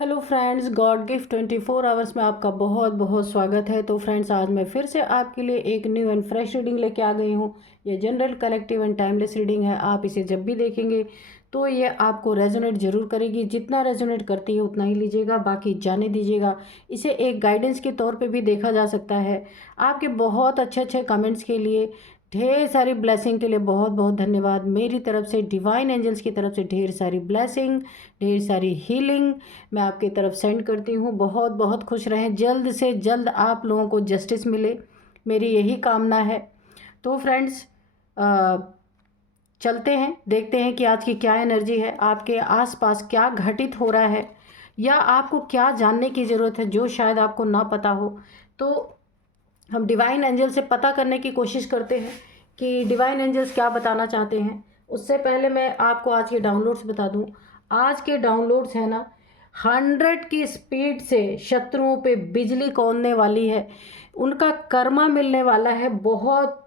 Hello friends, God gift 24 hours में आपका बहुत बहुत स्वागत है। तो फ्रेंड्स, आज मैं फिर से आपके लिए एक न्यू एंड फ्रेश रीडिंग लेके आ गई हूँ। ये general, collective and timeless reading है। आप इसे जब भी देखेंगे तो ये आपको रेजोनेट जरूर करेगी। जितना रेजोनेट करती है उतना ही लीजिएगा, बाकी जाने दीजिएगा। इसे एक गाइडेंस के तौर पे भी देखा जा सकता है। आपके बहुत अच्छे अच्छे कमेंट्स के लिए, ढेर सारी ब्लेसिंग के लिए बहुत बहुत धन्यवाद। मेरी तरफ से, डिवाइन एंजल्स की तरफ से ढेर सारी ब्लेसिंग, ढेर सारी हीलिंग मैं आपकी तरफ सेंड करती हूँ। बहुत बहुत खुश रहें, जल्द से जल्द आप लोगों को जस्टिस मिले, मेरी यही कामना है। तो फ्रेंड्स, चलते हैं, देखते हैं कि आज की क्या एनर्जी है, आपके आसपास क्या घटित हो रहा है, या आपको क्या जानने की ज़रूरत है जो शायद आपको ना पता हो। तो हम डिवाइन एंजल से पता करने की कोशिश करते हैं कि डिवाइन एंजल्स क्या बताना चाहते हैं। उससे पहले मैं आपको आज के डाउनलोड्स बता दूं। आज के डाउनलोड्स है ना, 100 की स्पीड से शत्रुओं पे बिजली कौंधने वाली है। उनका कर्मा मिलने वाला है, बहुत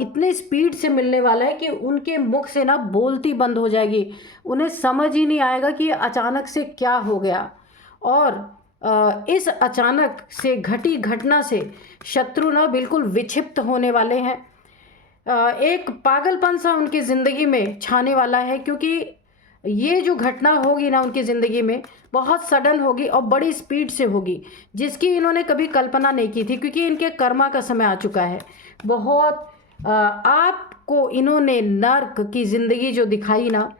इतने स्पीड से मिलने वाला है कि उनके मुख से ना बोलती बंद हो जाएगी। उन्हें समझ ही नहीं आएगा कि अचानक से क्या हो गया। और इस अचानक से घटी घटना से शत्रु ना बिल्कुल विक्षिप्त होने वाले हैं। एक पागलपन सा उनकी ज़िंदगी में छाने वाला है, क्योंकि ये जो घटना होगी ना उनकी ज़िंदगी में, बहुत सडन होगी और बड़ी स्पीड से होगी, जिसकी इन्होंने कभी कल्पना नहीं की थी, क्योंकि इनके कर्मा का समय आ चुका है। बहुत आपको इन्होंने नर्क की ज़िंदगी जो दिखाई ना,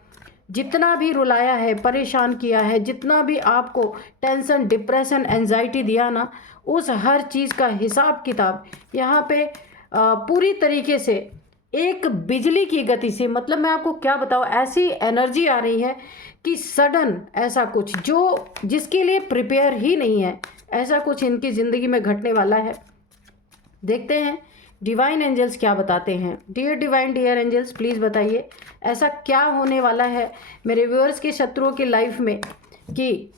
जितना भी रुलाया है, परेशान किया है, जितना भी आपको टेंशन, डिप्रेशन, एंजाइटी दिया ना, उस हर चीज़ का हिसाब किताब यहाँ पे पूरी तरीके से एक बिजली की गति से, मतलब मैं आपको क्या बताऊँ, ऐसी एनर्जी आ रही है कि सडन ऐसा कुछ जो जिसके लिए प्रिपेयर ही नहीं है, ऐसा कुछ इनकी ज़िंदगी में घटने वाला है। देखते हैं डिवाइन एंजल्स क्या बताते हैं। Dear divine, dear angels, please बताइए ऐसा क्या होने वाला है मेरे व्यूअर्स के शत्रुओं की लाइफ में, कि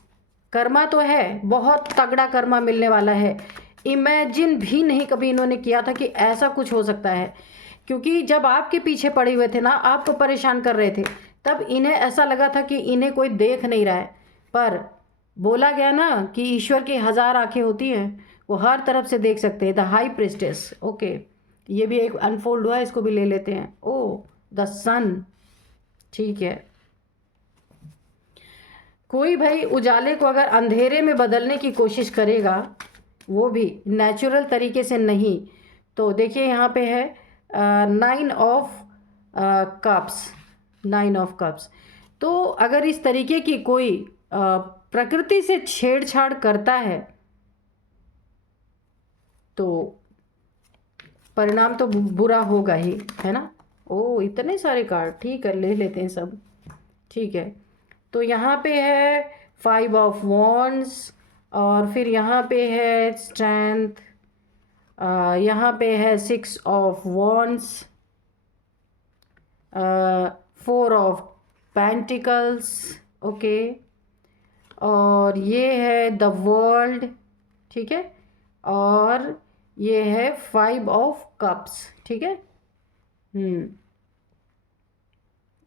कर्मा तो है, बहुत तगड़ा कर्मा मिलने वाला है। इमेजिन भी नहीं कभी इन्होंने किया था कि ऐसा कुछ हो सकता है, क्योंकि जब आपके पीछे पड़े हुए थे ना, आपको परेशान कर रहे थे, तब इन्हें ऐसा लगा था कि इन्हें कोई देख नहीं रहा है। पर बोला गया ना कि ईश्वर की 1000 आंखें होती हैं, वो हर तरफ से देख सकते हैं। द हाई प्रिस्टेस, ओके, ये भी एक अनफोल्ड हुआ है, इसको भी ले लेते हैं। ओ, द सन, ठीक है। कोई भाई उजाले को अगर अंधेरे में बदलने की कोशिश करेगा, वो भी नेचुरल तरीके से नहीं, तो देखिए यहाँ पे है 9 ऑफ कप्स, 9 ऑफ कप्स। तो अगर इस तरीके की कोई प्रकृति से छेड़छाड़ करता है तो परिणाम तो बुरा होगा ही, है ना। ओ, इतने सारे कार्ड, ठीक है, ले लेते हैं सब, ठीक है। तो यहाँ पे है 5 ऑफ वॉन्ड्स, और फिर यहाँ पे है स्ट्रेंथ, यहाँ पे है 6 of wands, 4 of pentacles, okay, और ये है द वर्ल्ड, ठीक है, और ये है 5 ऑफ कप्स, ठीक है।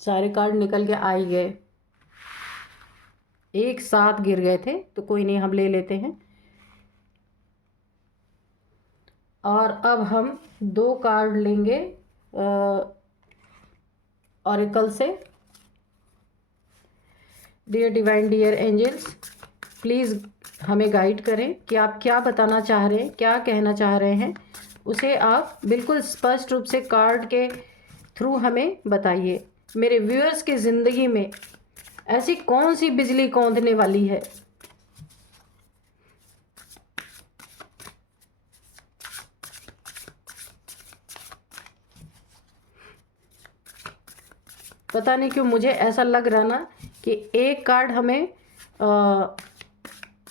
सारे कार्ड निकल के आ ही गए, एक साथ गिर गए थे, तो कोई नहीं, हम ले लेते हैं। और अब हम 2 कार्ड लेंगे ऑरेकल से। Dear divine, dear angels, please हमें गाइड करें कि आप क्या बताना चाह रहे हैं, क्या कहना चाह रहे हैं, उसे आप बिल्कुल स्पष्ट रूप से कार्ड के थ्रू हमें बताइए। मेरे व्यूअर्स की ज़िंदगी में ऐसी कौन सी बिजली कौंधने वाली है। पता नहीं क्यों मुझे ऐसा लग रहा ना कि एक कार्ड हमें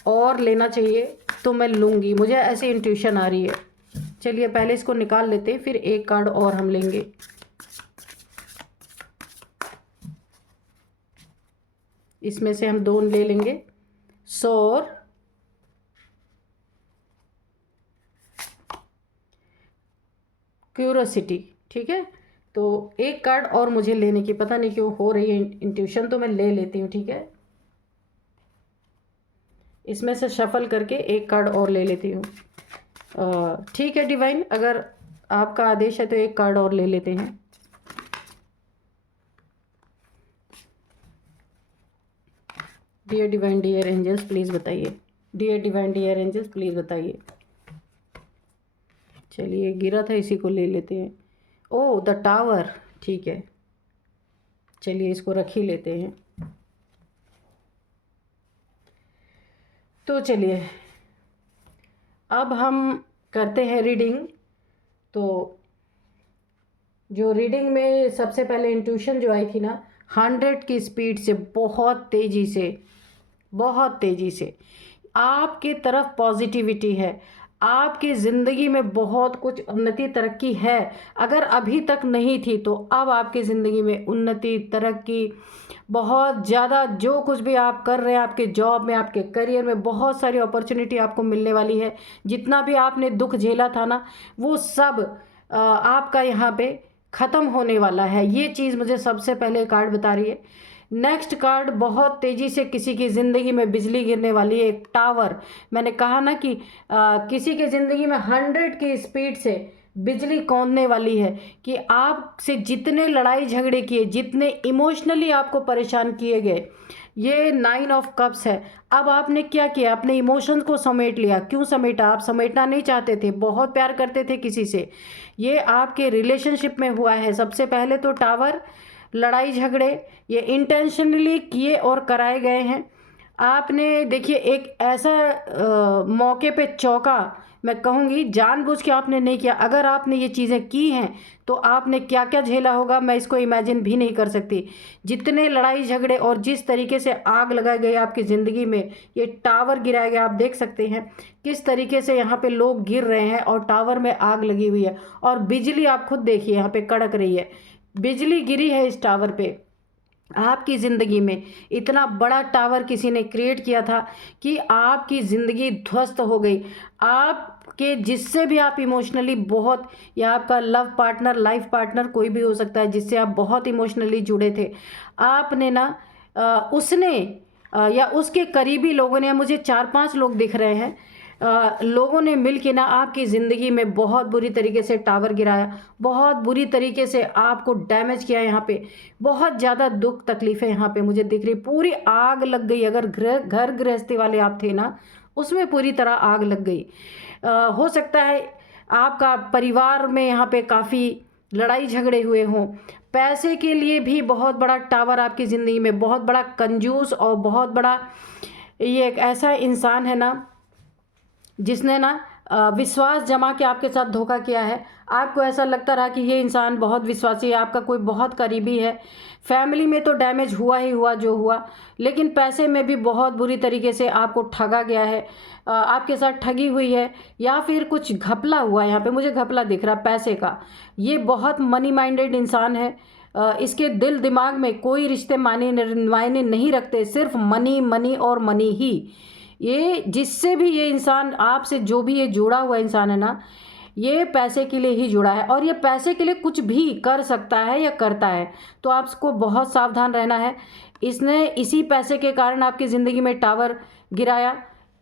और लेना चाहिए, तो मैं लूँगी, मुझे ऐसी इंट्यूशन आ रही है। चलिए पहले इसको निकाल लेते हैं, फिर एक कार्ड और हम लेंगे। इसमें से हम 2 ले लेंगे, सोर, क्यूरोसिटी, ठीक है। तो एक कार्ड और मुझे लेने की पता नहीं क्यों हो रही है इंट्यूशन, तो मैं ले लेती हूँ, ठीक है। इसमें से शफल करके एक कार्ड और ले लेती हूँ। ठीक है डिवाइन, अगर आपका आदेश है तो एक कार्ड और ले लेते हैं। Dear divine dear angels please बताइए, dear divine dear angels please बताइए। चलिए गिरा था, इसी को ले लेते हैं। ओह द टावर, ठीक है, चलिए इसको रख ही लेते हैं। तो चलिए अब हम करते हैं रीडिंग। तो जो रीडिंग में सबसे पहले इंट्यूशन जो आई थी ना, 100 की स्पीड से, बहुत तेज़ी से, बहुत तेज़ी से आपके तरफ पॉजिटिविटी है। आपकी ज़िंदगी में बहुत कुछ उन्नति तरक्की है। अगर अभी तक नहीं थी तो अब आपकी ज़िंदगी में उन्नति तरक्की बहुत ज़्यादा, जो कुछ भी आप कर रहे हैं आपके जॉब में, आपके करियर में, बहुत सारी अपॉर्चुनिटी आपको मिलने वाली है। जितना भी आपने दुख झेला था ना, वो सब आपका यहाँ पे ख़त्म होने वाला है। ये चीज़ मुझे सबसे पहले कार्ड बता रही है। नेक्स्ट कार्ड, बहुत तेज़ी से किसी की ज़िंदगी में बिजली गिरने वाली है, एक टावर। मैंने कहा ना कि किसी की ज़िंदगी में 100 की स्पीड से बिजली कौंधने वाली है। कि आपसे जितने लड़ाई झगड़े किए, जितने इमोशनली आपको परेशान किए गए, ये 9 ऑफ कप्स है। अब आपने क्या किया, अपने इमोशंस को समेट लिया। क्यों समेटा? आप समेटना नहीं चाहते थे, बहुत प्यार करते थे किसी से। ये आपके रिलेशनशिप में हुआ है। सबसे पहले तो टावर, लड़ाई झगड़े ये इंटेंशनली किए और कराए गए हैं। आपने देखिए एक ऐसा मौके पे चौका, मैं कहूँगी जानबूझ के आपने नहीं किया। अगर आपने ये चीज़ें की हैं तो आपने क्या क्या झेला होगा, मैं इसको इमेजिन भी नहीं कर सकती। जितने लड़ाई झगड़े और जिस तरीके से आग लगाई गई आपकी ज़िंदगी में, ये टावर गिराया गया। आप देख सकते हैं किस तरीके से यहाँ पे लोग गिर रहे हैं और टावर में आग लगी हुई है। और बिजली आप खुद देखिए यहाँ पे कड़क रही है, बिजली गिरी है इस टावर पे। आपकी ज़िंदगी में इतना बड़ा टावर किसी ने क्रिएट किया था कि आपकी ज़िंदगी ध्वस्त हो गई। आपके जिससे भी आप इमोशनली बहुत, या आपका लव पार्टनर, लाइफ पार्टनर कोई भी हो सकता है जिससे आप बहुत इमोशनली जुड़े थे, आपने ना उसने या उसके करीबी लोगों ने, मुझे 4-5 लोग दिख रहे हैं, लोगों ने मिल के ना आपकी ज़िंदगी में बहुत बुरी तरीके से टावर गिराया, बहुत बुरी तरीके से आपको डैमेज किया। यहाँ पे बहुत ज़्यादा दुख तकलीफ़ें यहाँ पे मुझे दिख रही, पूरी आग लग गई। अगर घर गृहस्थी वाले आप थे ना, उसमें पूरी तरह आग लग गई। हो सकता है आपका परिवार में यहाँ पे काफ़ी लड़ाई झगड़े हुए हों। पैसे के लिए भी बहुत बड़ा टावर आपकी ज़िंदगी में, बहुत बड़ा कंजूस और बहुत बड़ा, ये एक ऐसा इंसान है ना जिसने ना विश्वास जमा के आपके साथ धोखा किया है। आपको ऐसा लगता रहा कि ये इंसान बहुत विश्वासी है, आपका कोई बहुत करीबी है। फैमिली में तो डैमेज हुआ ही हुआ जो हुआ, लेकिन पैसे में भी बहुत बुरी तरीके से आपको ठगा गया है, आपके साथ ठगी हुई है, या फिर कुछ घपला हुआ। यहाँ पे मुझे घपला दिख रहा पैसे का। ये बहुत मनी माइंडेड इंसान है। इसके दिल दिमाग में कोई रिश्ते मायने नहीं रखते, सिर्फ मनी मनी और मनी ही। ये जिससे भी ये इंसान, आपसे जो भी ये जुड़ा हुआ इंसान है ना, ये पैसे के लिए ही जुड़ा है और ये पैसे के लिए कुछ भी कर सकता है या करता है। तो आपको बहुत सावधान रहना है। इसने इसी पैसे के कारण आपकी ज़िंदगी में टावर गिराया,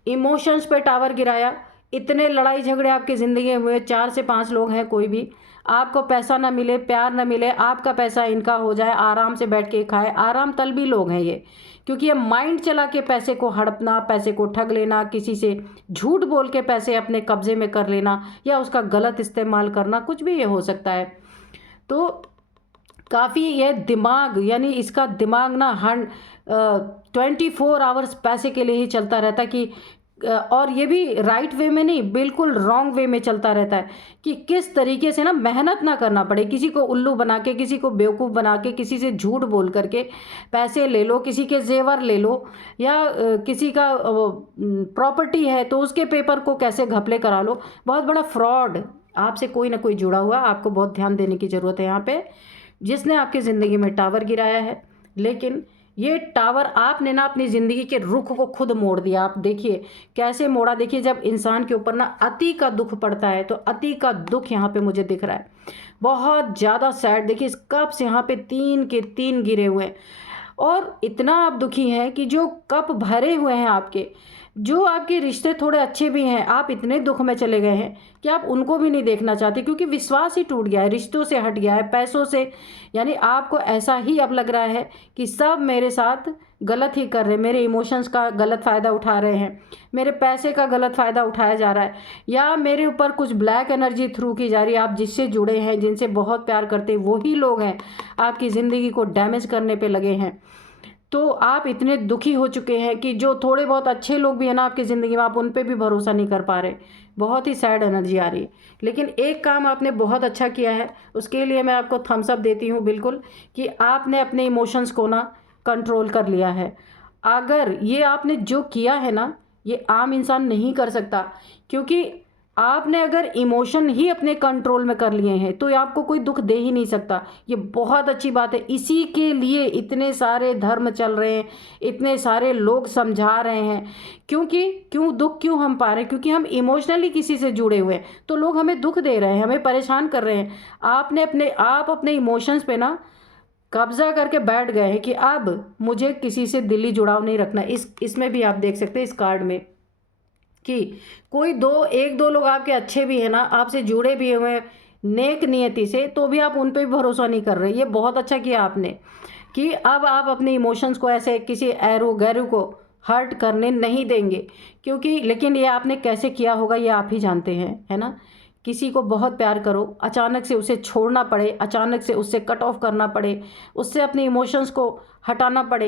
इमोशंस पे टावर गिराया। इतने लड़ाई झगड़े आपकी ज़िंदगी में हुए, 4 से 5 लोग हैं, कोई भी आपको पैसा ना मिले, प्यार ना मिले, आपका पैसा इनका हो जाए, आराम से बैठ के खाए। आराम तलबी लोग हैं ये, क्योंकि ये माइंड चला के पैसे को हड़पना, पैसे को ठग लेना, किसी से झूठ बोल के पैसे अपने कब्जे में कर लेना या उसका गलत इस्तेमाल करना, कुछ भी ये हो सकता है। तो काफ़ी ये दिमाग, यानी इसका दिमाग ना 24 आवर्स पैसे के लिए ही चलता रहता है कि और ये भी राइट वे में नहीं, बिल्कुल रॉन्ग वे में चलता रहता है कि किस तरीके से ना मेहनत ना करना पड़े, किसी को उल्लू बना के, किसी को बेवकूफ़ बना के, किसी से झूठ बोल करके पैसे ले लो, किसी के जेवर ले लो, या किसी का प्रॉपर्टी है तो उसके पेपर को कैसे घपले करा लो। बहुत बड़ा फ्रॉड आपसे कोई ना कोई जुड़ा हुआ, आपको बहुत ध्यान देने की ज़रूरत है यहाँ पे, जिसने आपकी ज़िंदगी में टावर गिराया है। लेकिन ये टावर आपने ना अपनी ज़िंदगी के रुख को खुद मोड़ दिया। आप देखिए कैसे मोड़ा। देखिए जब इंसान के ऊपर ना अति का दुख पड़ता है तो अति का दुख यहाँ पे मुझे दिख रहा है, बहुत ज़्यादा सैड। देखिए इस कप से यहाँ पे 3 के 3 गिरे हुए हैं और इतना आप दुखी हैं कि जो कप भरे हुए हैं आपके, जो आपके रिश्ते थोड़े अच्छे भी हैं, आप इतने दुख में चले गए हैं कि आप उनको भी नहीं देखना चाहते, क्योंकि विश्वास ही टूट गया है, रिश्तों से हट गया है, पैसों से। यानी आपको ऐसा ही अब लग रहा है कि सब मेरे साथ गलत ही कर रहे हैं, मेरे इमोशंस का गलत फ़ायदा उठा रहे हैं, मेरे पैसे का गलत फ़ायदा उठाया जा रहा है, या मेरे ऊपर कुछ ब्लैक एनर्जी थ्रू की जा रही है। आप जिससे जुड़े हैं, जिनसे बहुत प्यार करते हैं, वही लोग हैं आपकी ज़िंदगी को डैमेज करने पे लगे हैं। तो आप इतने दुखी हो चुके हैं कि जो थोड़े बहुत अच्छे लोग भी हैं ना आपकी ज़िंदगी में, आप उन पे भी भरोसा नहीं कर पा रहे। बहुत ही सैड एनर्जी आ रही है। लेकिन एक काम आपने बहुत अच्छा किया है, उसके लिए मैं आपको थम्स अप देती हूँ बिल्कुल, कि आपने अपने इमोशंस को ना कंट्रोल कर लिया है। अगर ये आपने जो किया है ना, ये आम इंसान नहीं कर सकता, क्योंकि आपने अगर इमोशन ही अपने कंट्रोल में कर लिए हैं तो ये आपको कोई दुख दे ही नहीं सकता। ये बहुत अच्छी बात है। इसी के लिए इतने सारे धर्म चल रहे हैं, इतने सारे लोग समझा रहे हैं। क्योंकि दुख क्यों हम पा रहे हैं? क्योंकि हम इमोशनली किसी से जुड़े हुए हैं, तो लोग हमें दुख दे रहे हैं, हमें परेशान कर रहे हैं। आप अपने इमोशंस पे ना कब्जा करके बैठ गए हैं कि अब मुझे किसी से दिली जुड़ाव नहीं रखना। इसमें भी आप देख सकते हैं, इस कार्ड में, कि कोई एक दो लोग आपके अच्छे भी हैं ना, आपसे जुड़े भी हुए हैं नेक नियति से, तो भी आप उन पे भी भरोसा नहीं कर रहे। ये बहुत अच्छा किया आपने कि अब आप अपने इमोशंस को ऐसे किसी एरू गैरू को हर्ट करने नहीं देंगे। क्योंकि लेकिन ये आपने कैसे किया होगा ये आप ही जानते हैं, है ना। किसी को बहुत प्यार करो, अचानक से उसे छोड़ना पड़े, अचानक से उससे कट ऑफ करना पड़े, उससे अपने इमोशंस को हटाना पड़े,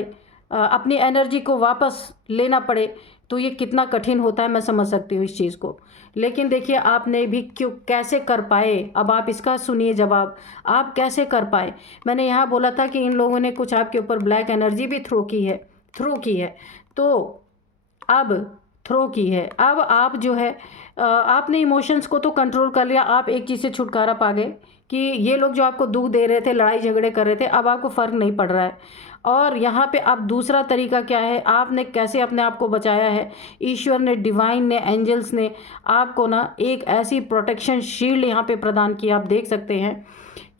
अपनी एनर्जी को वापस लेना पड़े, तो ये कितना कठिन होता है, मैं समझ सकती हूँ इस चीज़ को। लेकिन देखिए आपने भी कैसे कर पाए, अब आप इसका सुनिए जवाब। आप कैसे कर पाए? मैंने यहाँ बोला था कि इन लोगों ने कुछ आपके ऊपर ब्लैक एनर्जी भी थ्रो की है। तो अब थ्रो की है, अब आप जो है आपने इमोशंस को तो कंट्रोल कर लिया। आप एक चीज़ से छुटकारा पा गए कि ये लोग जो आपको दुख दे रहे थे, लड़ाई झगड़े कर रहे थे, अब आपको फ़र्क नहीं पड़ रहा है। और यहाँ पे अब दूसरा तरीका क्या है, आपने कैसे अपने आप को बचाया है। ईश्वर ने, डिवाइन ने, एंजल्स ने आपको ना एक ऐसी प्रोटेक्शन शील्ड यहाँ पे प्रदान की, आप देख सकते हैं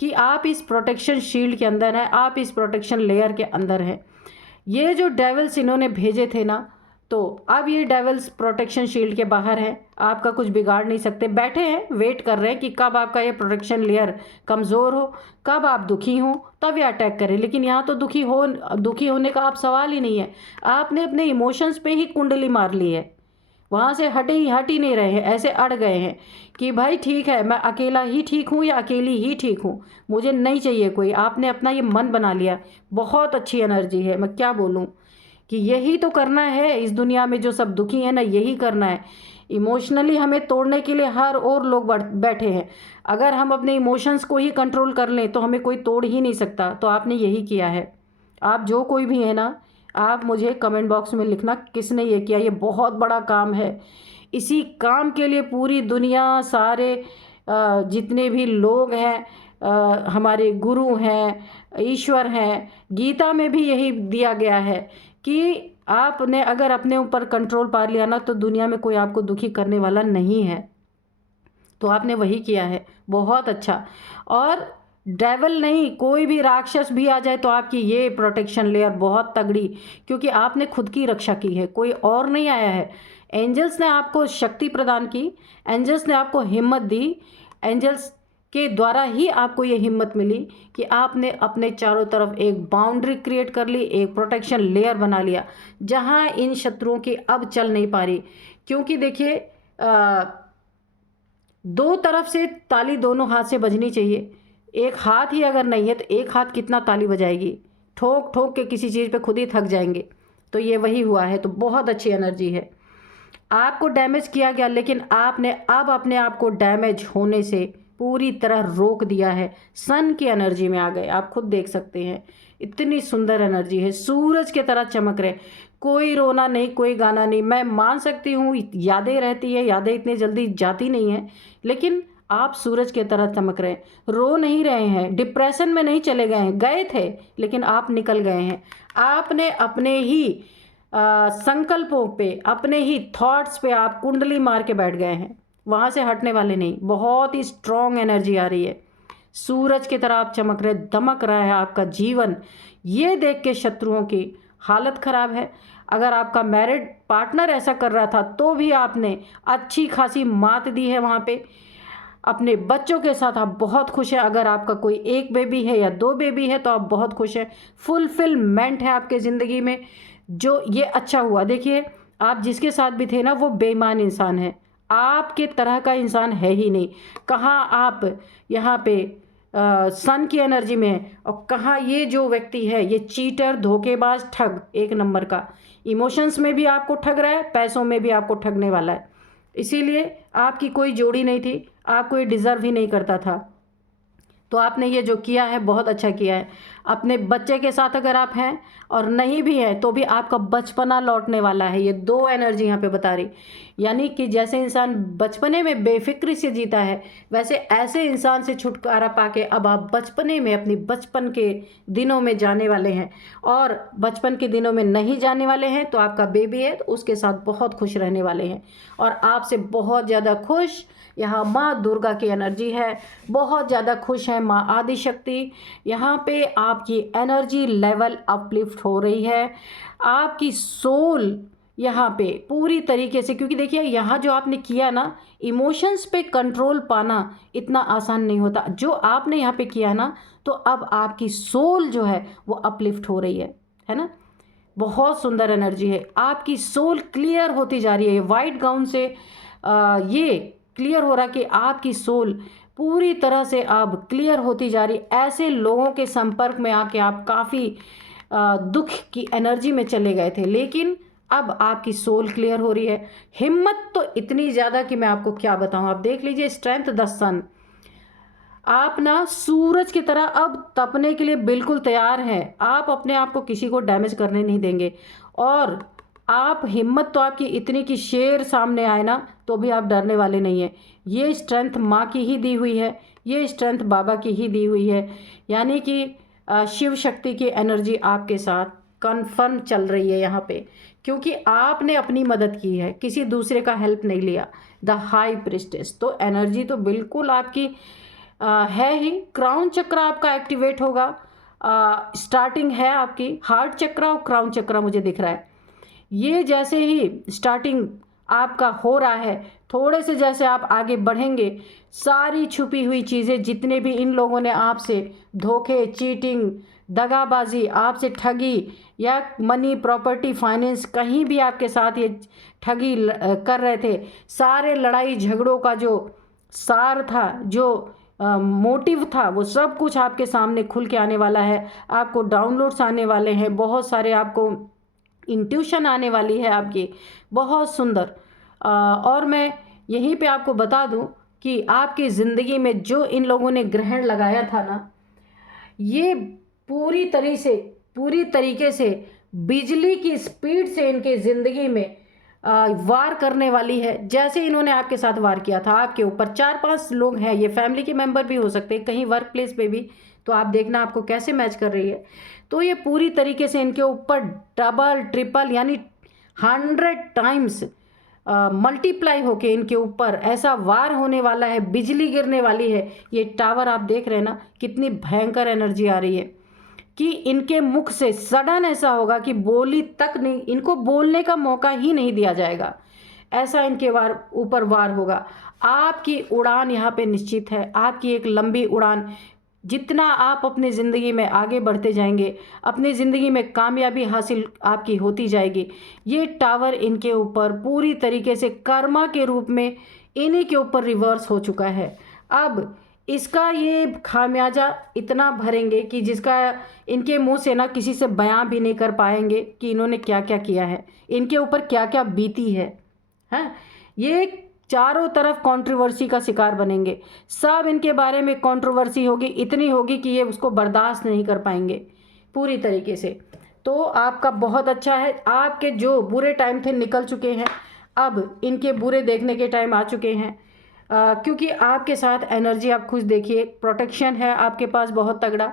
कि आप इस प्रोटेक्शन शील्ड के अंदर हैं, आप इस प्रोटेक्शन लेयर के अंदर हैं। ये जो डेविल्स इन्होंने भेजे थे ना, तो अब ये डेविल्स प्रोटेक्शन शील्ड के बाहर है, आपका कुछ बिगाड़ नहीं सकते। बैठे हैं, वेट कर रहे हैं कि कब आपका ये प्रोटेक्शन लेयर कमज़ोर हो, कब आप दुखी हो, तब ये अटैक करें। लेकिन यहाँ तो दुखी होने का आप सवाल ही नहीं है। आपने अपने इमोशंस पे ही कुंडली मार ली है, वहाँ से हट ही नहीं रहे हैं, ऐसे अड़ गए हैं कि भाई ठीक है, मैं अकेला ही ठीक हूँ या अकेली ही ठीक हूँ, मुझे नहीं चाहिए कोई। आपने अपना ये मन बना लिया। बहुत अच्छी एनर्जी है, मैं क्या बोलूँ, कि यही तो करना है इस दुनिया में। जो सब दुखी है ना, यही करना है। इमोशनली हमें तोड़ने के लिए हर और लोग बैठे हैं। अगर हम अपने इमोशंस को ही कंट्रोल कर लें तो हमें कोई तोड़ ही नहीं सकता। तो आपने यही किया है। आप जो कोई भी है ना, आप मुझे कमेंट बॉक्स में लिखना किसने ये किया। ये बहुत बड़ा काम है। इसी काम के लिए पूरी दुनिया, सारे जितने भी लोग हैं, हमारे गुरु हैं, ईश्वर हैं, गीता में भी यही दिया गया है कि आपने अगर अपने ऊपर कंट्रोल पा लिया ना, तो दुनिया में कोई आपको दुखी करने वाला नहीं है। तो आपने वही किया है, बहुत अच्छा। और डेविल नहीं, कोई भी राक्षस भी आ जाए तो आपकी ये प्रोटेक्शन लेयर बहुत तगड़ी, क्योंकि आपने खुद की रक्षा की है, कोई और नहीं आया है। एंजल्स ने आपको शक्ति प्रदान की, एंजल्स ने आपको हिम्मत दी, एंजल्स के द्वारा ही आपको ये हिम्मत मिली कि आपने अपने चारों तरफ एक बाउंड्री क्रिएट कर ली, एक प्रोटेक्शन लेयर बना लिया, जहां इन शत्रुओं की अब चल नहीं पा रही। क्योंकि देखिए दो तरफ से ताली दोनों हाथ से बजनी चाहिए। एक हाथ ही अगर नहीं है तो एक हाथ कितना ताली बजाएगी, ठोक ठोक के किसी चीज़ पे खुद ही थक जाएंगे। तो ये वही हुआ है। तो बहुत अच्छी एनर्जी है। आपको डैमेज किया गया, लेकिन आपने अब अपने आप को डैमेज होने से पूरी तरह रोक दिया है। सन की एनर्जी में आ गए, आप खुद देख सकते हैं। इतनी सुंदर एनर्जी है, सूरज की तरह चमक रहे। कोई रोना नहीं, कोई गाना नहीं। मैं मान सकती हूँ यादें रहती है, यादें इतनी जल्दी जाती नहीं है, लेकिन आप सूरज की तरह चमक रहे हैं, रो नहीं रहे हैं, डिप्रेशन में नहीं चले गए हैं। गए थे लेकिन आप निकल गए हैं। आपने अपने ही संकल्पों पे, अपने ही थॉट्स पे आप कुंडली मार के बैठ गए हैं, वहाँ से हटने वाले नहीं। बहुत ही स्ट्रॉन्ग एनर्जी आ रही है, सूरज की तरह आप चमक रहे, दमक रहा है आपका जीवन। ये देख के शत्रुओं की हालत ख़राब है। अगर आपका मैरिड पार्टनर ऐसा कर रहा था तो भी आपने अच्छी खासी मात दी है वहाँ पे। अपने बच्चों के साथ आप बहुत खुश हैं। अगर आपका कोई एक बेबी है या 2 बेबी है तो आप बहुत खुश हैं। फुलफिलमेंट है आपके ज़िंदगी में, जो ये अच्छा हुआ। देखिए, आप जिसके साथ भी थे ना वो बेईमान इंसान है, आपके तरह का इंसान है ही नहीं। कहाँ आप यहाँ पे सन की एनर्जी में है, और कहाँ ये जो व्यक्ति है ये चीटर, धोखेबाज, ठग एक नंबर का। इमोशंस में भी आपको ठग रहा है, पैसों में भी आपको ठगने वाला है। इसीलिए आपकी कोई जोड़ी नहीं थी, आपको ये डिज़र्व ही नहीं करता था। तो आपने ये जो किया है बहुत अच्छा किया है। अपने बच्चे के साथ अगर आप हैं और नहीं भी हैं तो भी आपका बचपना लौटने वाला है। ये 2 एनर्जी यहाँ पे बता रही, यानी कि जैसे इंसान बचपने में बेफिक्री से जीता है, वैसे ऐसे इंसान से छुटकारा पाके अब आप बचपने में अपनी बचपन के दिनों में जाने वाले हैं। और बचपन के दिनों में नहीं जाने वाले हैं तो आपका बेबी है तो उसके साथ बहुत खुश रहने वाले हैं। और आपसे बहुत ज़्यादा खुश यहाँ माँ दुर्गा की एनर्जी है, बहुत ज़्यादा खुश है माँ आदिशक्ति। यहाँ पे आपकी एनर्जी लेवल अपलिफ्ट हो रही है। आपकी सोल यहाँ पे पूरी तरीके से, क्योंकि देखिए यहाँ जो आपने किया ना, इमोशंस पे कंट्रोल पाना इतना आसान नहीं होता। जो आपने यहाँ पे किया ना, तो अब आपकी सोल जो है वो अपलिफ्ट हो रही है ना। बहुत सुंदर एनर्जी है। आपकी सोल क्लियर होती जा रही है। वाइट गाउन से ये क्लियर हो रहा कि आपकी सोल पूरी तरह से अब क्लियर होती जा रही। ऐसे लोगों के संपर्क में आके आप काफ़ी दुख की एनर्जी में चले गए थे, लेकिन अब आपकी सोल क्लियर हो रही है। हिम्मत तो इतनी ज़्यादा कि मैं आपको क्या बताऊं। आप देख लीजिए, स्ट्रेंथ द सन। आप ना सूरज की तरह अब तपने के लिए बिल्कुल तैयार हैं। आप अपने आप को किसी को डैमेज करने नहीं देंगे। और आप हिम्मत तो आपकी इतनी कि शेर सामने आए ना तो भी आप डरने वाले नहीं हैं। ये स्ट्रेंथ माँ की ही दी हुई है, ये स्ट्रेंथ बाबा की ही दी हुई है। यानी कि शिव शक्ति की एनर्जी आपके साथ कन्फर्म चल रही है यहाँ पे, क्योंकि आपने अपनी मदद की है, किसी दूसरे का हेल्प नहीं लिया। द हाई प्रिस्टेस, तो एनर्जी तो बिल्कुल आपकी है ही। क्राउन चक्र आपका एक्टिवेट होगा। स्टार्टिंग है आपकी हार्ट चक्र और क्राउन चक्र मुझे दिख रहा है। ये जैसे ही स्टार्टिंग आपका हो रहा है, थोड़े से जैसे आप आगे बढ़ेंगे, सारी छुपी हुई चीज़ें, जितने भी इन लोगों ने आपसे धोखे, चीटिंग, दगाबाजी, आपसे ठगी या मनी, प्रॉपर्टी, फाइनेंस, कहीं भी आपके साथ ये ठगी कर रहे थे, सारे लड़ाई झगड़ों का जो सार था, जो मोटिव था, वो सब कुछ आपके सामने खुल के आने वाला है। आपको डाउनलोड्स आने वाले हैं, बहुत सारे आपको इंट्यूशन आने वाली है आपकी, बहुत सुंदर। और मैं यहीं पे आपको बता दूं कि आपकी ज़िंदगी में जो इन लोगों ने ग्रहण लगाया था ना, ये पूरी तरीके से बिजली की स्पीड से इनके ज़िंदगी में वार करने वाली है। जैसे इन्होंने आपके साथ वार किया था आपके ऊपर। 4-5 लोग हैं, ये फैमिली के मेंबर भी हो सकते हैं, कहीं वर्क प्लेस पे भी। तो आप देखना आपको कैसे मैच कर रही है। तो ये पूरी तरीके से इनके ऊपर डबल ट्रिपल यानी 100 टाइम्स मल्टीप्लाई होके इनके ऊपर ऐसा वार होने वाला है, बिजली गिरने वाली है। ये टावर आप देख रहे हैं ना, कितनी भयंकर एनर्जी आ रही है कि इनके मुख से सडन ऐसा होगा कि बोली तक नहीं, इनको बोलने का मौका ही नहीं दिया जाएगा। ऐसा इनके ऊपर वार होगा। आपकी उड़ान यहाँ पे निश्चित है, आपकी एक लंबी उड़ान। जितना आप अपनी ज़िंदगी में आगे बढ़ते जाएंगे, अपनी ज़िंदगी में कामयाबी हासिल आपकी होती जाएगी। ये टावर इनके ऊपर पूरी तरीके से कर्मा के रूप में इन्हीं के ऊपर रिवर्स हो चुका है। अब इसका ये खामियाजा इतना भरेंगे कि जिसका इनके मुंह से ना किसी से बयां भी नहीं कर पाएंगे कि इन्होंने क्या क्या किया है, इनके ऊपर क्या क्या बीती है। हैं, ये चारों तरफ कंट्रोवर्सी का शिकार बनेंगे। सब इनके बारे में कंट्रोवर्सी होगी, इतनी होगी कि ये उसको बर्दाश्त नहीं कर पाएंगे पूरी तरीके से। तो आपका बहुत अच्छा है। आपके जो बुरे टाइम थे निकल चुके हैं, अब इनके बुरे देखने के टाइम आ चुके हैं। क्योंकि आपके साथ एनर्जी आप खुद देखिए, प्रोटेक्शन है आपके पास बहुत तगड़ा,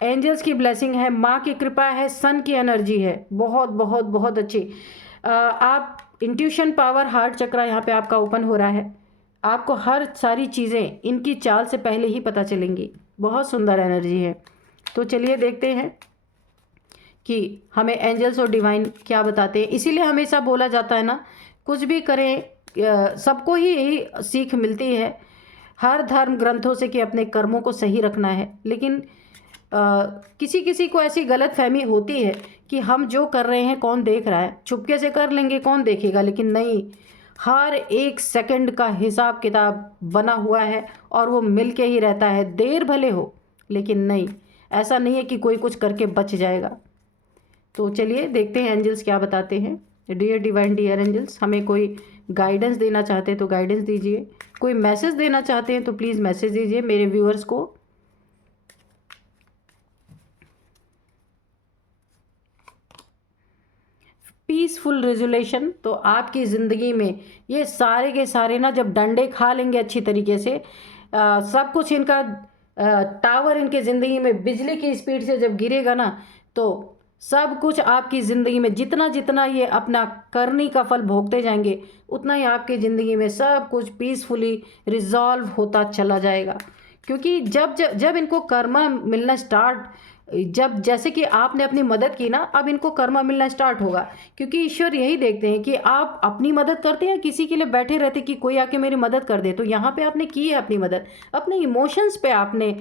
एंजल्स की ब्लेसिंग है, माँ की कृपा है, सन की एनर्जी है, बहुत बहुत बहुत अच्छी। आप इंट्यूशन पावर, हार्ट चक्रा यहाँ पे आपका ओपन हो रहा है। आपको हर सारी चीज़ें इनकी चाल से पहले ही पता चलेंगी। बहुत सुंदर एनर्जी है। तो चलिए देखते हैं कि हमें एंजल्स और डिवाइन क्या बताते हैं। इसीलिए हमेशा बोला जाता है ना, कुछ भी करें सबको ही यही सीख मिलती है हर धर्म ग्रंथों से कि अपने कर्मों को सही रखना है। लेकिन किसी किसी को ऐसी गलत फहमी होती है कि हम जो कर रहे हैं कौन देख रहा है, चुपके से कर लेंगे कौन देखेगा। लेकिन नहीं, हर एक सेकंड का हिसाब किताब बना हुआ है और वो मिल के ही रहता है, देर भले हो लेकिन नहीं, ऐसा नहीं है कि कोई कुछ करके बच जाएगा। तो चलिए देखते हैं एंजल्स क्या बताते हैं। डियर डिवाइन डियर एंजल्स, हमें कोई गाइडेंस देना चाहते हैं तो गाइडेंस दीजिए, कोई मैसेज देना चाहते हैं तो प्लीज़ मैसेज दीजिए मेरे व्यूअर्स को। पीसफुल रेजोल्यूशन, तो आपकी ज़िंदगी में ये सारे के सारे ना जब डंडे खा लेंगे अच्छी तरीके से, सब कुछ इनका टावर इनके ज़िंदगी में बिजली की स्पीड से जब गिरेगा ना, तो सब कुछ आपकी ज़िंदगी में जितना जितना ये अपना करनी का फल भोगते जाएंगे उतना ही आपकी ज़िंदगी में सब कुछ पीसफुली रिजॉल्व होता चला जाएगा। क्योंकि जब जब जब इनको कर्मा मिलना स्टार्ट, जब जैसे कि आपने अपनी मदद की ना, अब इनको कर्मा मिलना स्टार्ट होगा। क्योंकि ईश्वर यही देखते हैं कि आप अपनी मदद करते हैं, किसी के लिए बैठे रहते कि कोई आके मेरी मदद कर दे। तो यहाँ पे आपने की है अपनी मदद, अपने इमोशंस पे आपने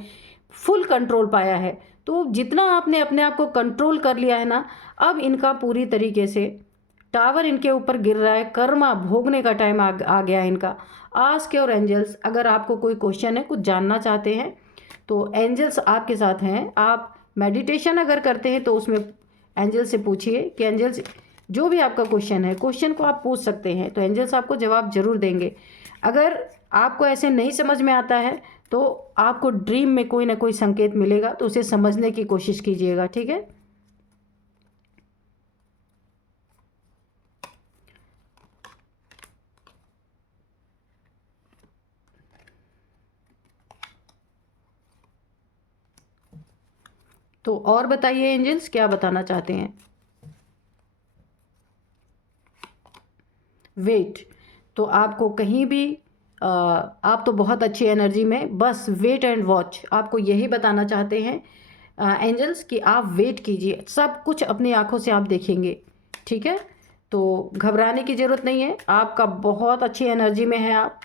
फुल कंट्रोल पाया है। तो जितना आपने अपने आप को कंट्रोल कर लिया है ना, अब इनका पूरी तरीके से टावर इनके ऊपर गिर रहा है, कर्मा भोगने का टाइम आ गया है इनका। आस्क योर एंजल्स, अगर आपको कोई क्वेश्चन है, कुछ जानना चाहते हैं तो एंजल्स आपके साथ हैं। आप मेडिटेशन अगर करते हैं तो उसमें एंजल से पूछिए कि एंजल्स जो भी आपका क्वेश्चन है, क्वेश्चन को आप पूछ सकते हैं तो एंजल्स आपको जवाब जरूर देंगे। अगर आपको ऐसे नहीं समझ में आता है तो आपको ड्रीम में कोई ना कोई संकेत मिलेगा, तो उसे समझने की कोशिश कीजिएगा, ठीक है। तो और बताइए एंजल्स क्या बताना चाहते हैं। वेट, तो आपको कहीं भी आप तो बहुत अच्छी एनर्जी में, बस वेट एंड वॉच, आपको यही बताना चाहते हैं एंजल्स कि आप वेट कीजिए, सब कुछ अपनी आंखों से आप देखेंगे, ठीक है। तो घबराने की ज़रूरत नहीं है, आपका बहुत अच्छी एनर्जी में है आप।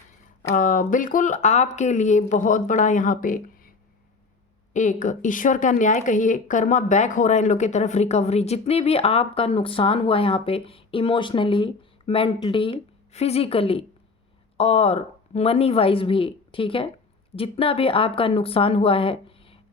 बिल्कुल आपके लिए बहुत बड़ा यहाँ पे एक ईश्वर का न्याय कहिए, कर्मा बैक हो रहा है इन लोग की तरफ, रिकवरी, जितनी भी आपका नुकसान हुआ यहाँ पे इमोशनली, मेंटली, फिजिकली और मनी वाइज भी, ठीक है, जितना भी आपका नुकसान हुआ है,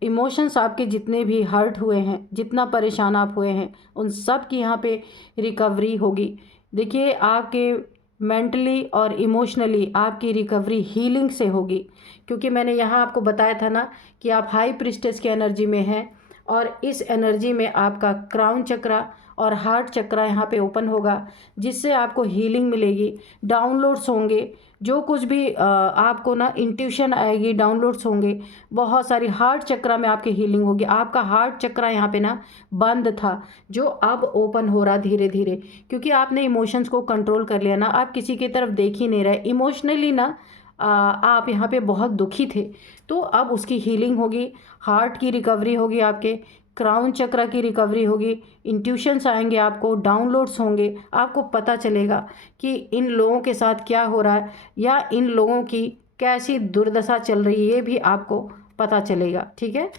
इमोशंस आपके जितने भी हर्ट हुए हैं, जितना परेशान आप हुए हैं, उन सब की यहाँ पे रिकवरी होगी। देखिए आपके मेंटली और इमोशनली आपकी रिकवरी हीलिंग से होगी। क्योंकि मैंने यहाँ आपको बताया था ना कि आप हाई प्रिस्टेस की एनर्जी में हैं और इस एनर्जी में आपका क्राउन चक्रा और हार्ट चक्रा यहाँ पे ओपन होगा, जिससे आपको हीलिंग मिलेगी, डाउनलोड्स होंगे, जो कुछ भी आपको ना इंट्यूशन आएगी, डाउनलोड्स होंगे बहुत सारी। हार्ट चक्रा में आपकी हीलिंग होगी, आपका हार्ट चक्रा यहाँ पे ना बंद था जो अब ओपन हो रहा धीरे धीरे, क्योंकि आपने इमोशंस को कंट्रोल कर लिया ना, आप किसी की तरफ देख ही नहीं रहे इमोशनली ना, आप यहाँ पे बहुत दुखी थे, तो अब उसकी हीलिंग होगी, हार्ट की रिकवरी होगी, आपके क्राउन चक्र की रिकवरी होगी, इंट्यूशंस आएंगे, आपको डाउनलोड्स होंगे, आपको पता चलेगा कि इन लोगों के साथ क्या हो रहा है या इन लोगों की कैसी दुर्दशा चल रही है, ये भी आपको पता चलेगा, ठीक है।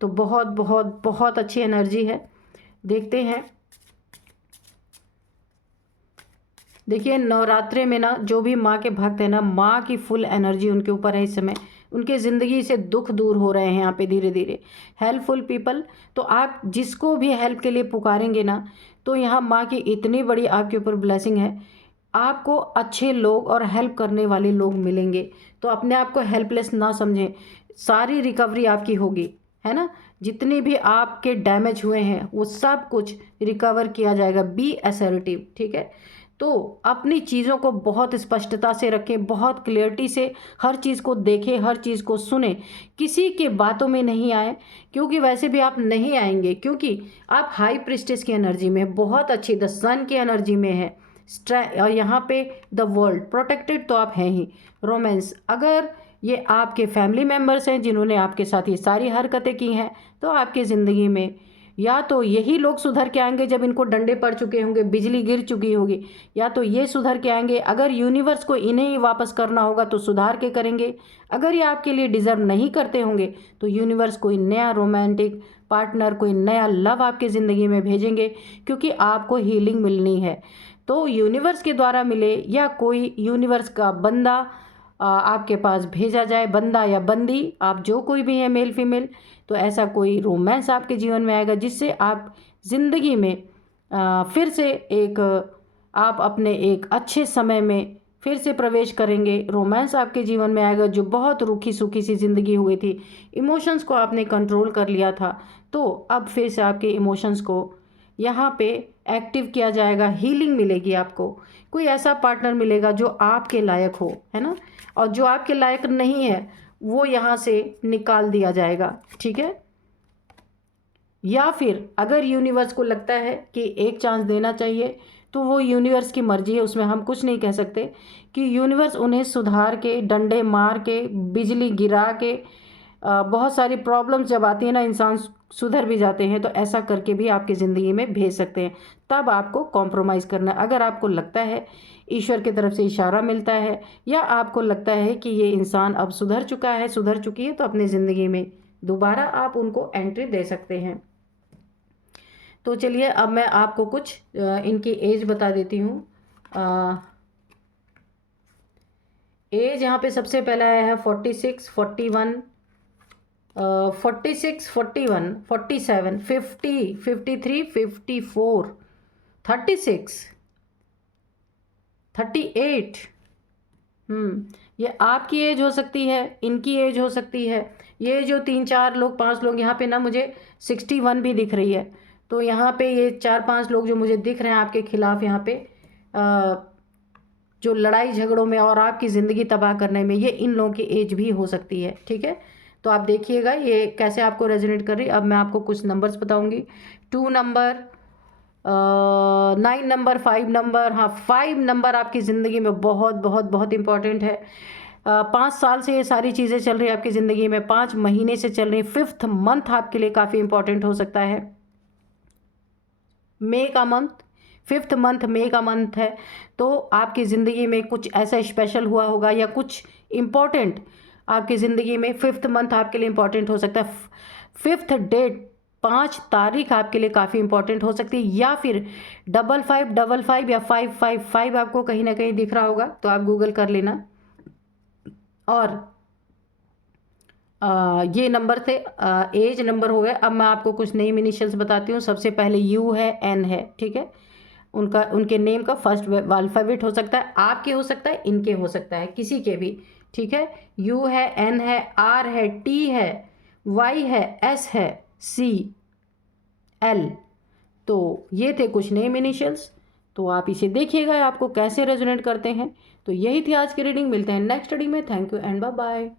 तो बहुत बहुत बहुत अच्छी एनर्जी है। देखते हैं, देखिए नवरात्रे में ना जो भी माँ के भक्त हैं ना, माँ की फुल एनर्जी उनके ऊपर है इस समय, उनके ज़िंदगी से दुख दूर हो रहे हैं यहाँ पे धीरे धीरे। हेल्पफुल पीपल, तो आप जिसको भी हेल्प के लिए पुकारेंगे ना, तो यहाँ माँ की इतनी बड़ी आपके ऊपर ब्लेसिंग है, आपको अच्छे लोग और हेल्प करने वाले लोग मिलेंगे। तो अपने आप को हेल्पलेस ना समझें, सारी रिकवरी आपकी होगी, है ना। जितने भी आपके डैमेज हुए हैं वो सब कुछ रिकवर किया जाएगा। बी असर्टिव, ठीक है। तो अपनी चीज़ों को बहुत स्पष्टता से रखें, बहुत क्लियरिटी से हर चीज़ को देखें, हर चीज़ को सुने, किसी के बातों में नहीं आए, क्योंकि वैसे भी आप नहीं आएंगे, क्योंकि आप हाई प्रिस्टेस की एनर्जी में बहुत अच्छी, द सन की एनर्जी में है, और यहाँ पे द वर्ल्ड प्रोटेक्टेड, तो आप हैं ही। रोमांस, अगर ये आपके फैमिली मेम्बर्स हैं जिन्होंने आपके साथ ये सारी हरकतें की हैं, तो आपकी ज़िंदगी में या तो यही लोग सुधर के आएंगे जब इनको डंडे पड़ चुके होंगे, बिजली गिर चुकी होगी, या तो ये सुधर के आएंगे। अगर यूनिवर्स को इन्हें ही वापस करना होगा तो सुधार के करेंगे। अगर ये आपके लिए डिज़र्व नहीं करते होंगे तो यूनिवर्स कोई नया रोमांटिक पार्टनर, कोई नया लव आपकी ज़िंदगी में भेजेंगे, क्योंकि आपको हीलिंग मिलनी है। तो यूनिवर्स के द्वारा मिले या कोई यूनिवर्स का बंदा आपके पास भेजा जाए, बंदा या बंदी, आप जो कोई भी है, मेल फीमेल, तो ऐसा कोई रोमांस आपके जीवन में आएगा जिससे आप ज़िंदगी में फिर से एक आप अपने एक अच्छे समय में फिर से प्रवेश करेंगे। रोमांस आपके जीवन में आएगा। जो बहुत रूखी सूखी सी ज़िंदगी हुई थी, इमोशंस को आपने कंट्रोल कर लिया था, तो अब फिर से आपके इमोशंस को यहाँ पे एक्टिव किया जाएगा। हीलिंग मिलेगी आपको। कोई ऐसा पार्टनर मिलेगा जो आपके लायक हो, है ना, और जो आपके लायक नहीं है वो यहाँ से निकाल दिया जाएगा। ठीक है। या फिर अगर यूनिवर्स को लगता है कि एक चांस देना चाहिए, तो वो यूनिवर्स की मर्जी है, उसमें हम कुछ नहीं कह सकते कि यूनिवर्स उन्हें सुधार के, डंडे मार के, बिजली गिरा के, बहुत सारी प्रॉब्लम्स जब आती है ना, इंसान सुधर भी जाते हैं, तो ऐसा करके भी आपकी ज़िंदगी में भेज सकते हैं। तब आपको कॉम्प्रोमाइज़ करना है। अगर आपको लगता है, ईश्वर की तरफ से इशारा मिलता है, या आपको लगता है कि ये इंसान अब सुधर चुका है, सुधर चुकी है, तो अपनी ज़िंदगी में दोबारा आप उनको एंट्री दे सकते हैं। तो चलिए अब मैं आपको कुछ इनकी एज बता देती हूँ। एज यहाँ पे सबसे पहला आया है 46, 41, 46, 41, 47, 50, 53, 54, 36, 38। ये आपकी एज हो सकती है, इनकी एज हो सकती है। ये जो 3-4 लोग, 5 लोग, यहाँ पे ना मुझे 61 भी दिख रही है। तो यहाँ पे ये 4-5 लोग जो मुझे दिख रहे हैं आपके खिलाफ, यहाँ पे जो लड़ाई झगड़ों में और आपकी ज़िंदगी तबाह करने में, ये इन लोगों की एज भी हो सकती है। ठीक है। तो आप देखिएगा ये कैसे आपको रेजोनेट कर रही है। अब मैं आपको कुछ नंबर्स बताऊंगी। 2 नंबर, 9 नंबर, 5 नंबर। हाँ, 5 नंबर आपकी ज़िंदगी में बहुत बहुत बहुत इंपॉर्टेंट है। 5 साल से ये सारी चीज़ें चल रही है आपकी ज़िंदगी में, 5 महीने से चल रही। 5th मंथ आपके लिए काफ़ी इंपॉर्टेंट हो सकता है। मई का मंथ, 5th मंथ मई का मंथ है। तो आपकी ज़िंदगी में कुछ ऐसा स्पेशल हुआ होगा, या कुछ इम्पॉर्टेंट आपकी ज़िंदगी में 5th मंथ आपके लिए इम्पॉर्टेंट हो सकता है। 5th डेट, 5 तारीख आपके लिए काफ़ी इंपॉर्टेंट हो सकती है। या फिर 5555 या 555 आपको कहीं ना कहीं दिख रहा होगा, तो आप गूगल कर लेना। और ये नंबर थे, एज नंबर हो गए। अब मैं आपको कुछ नेम इनिशियल्स बताती हूँ। सबसे पहले यू है, एन है। ठीक है। उनके नेम का फर्स्ट अल्फ़ाबेट हो सकता है, आपके हो सकता है, इनके हो सकता है, किसी के भी। ठीक है। यू है, एन है, आर है, टी है, वाई है, एस है, सी, एल। तो ये थे कुछ नेम इनिशियल्स। तो आप इसे देखिएगा आपको कैसे रेजोनेट करते हैं। तो यही थी आज की रीडिंग। मिलते हैं नेक्स्ट रीडिंग में। Thank you and bye bye.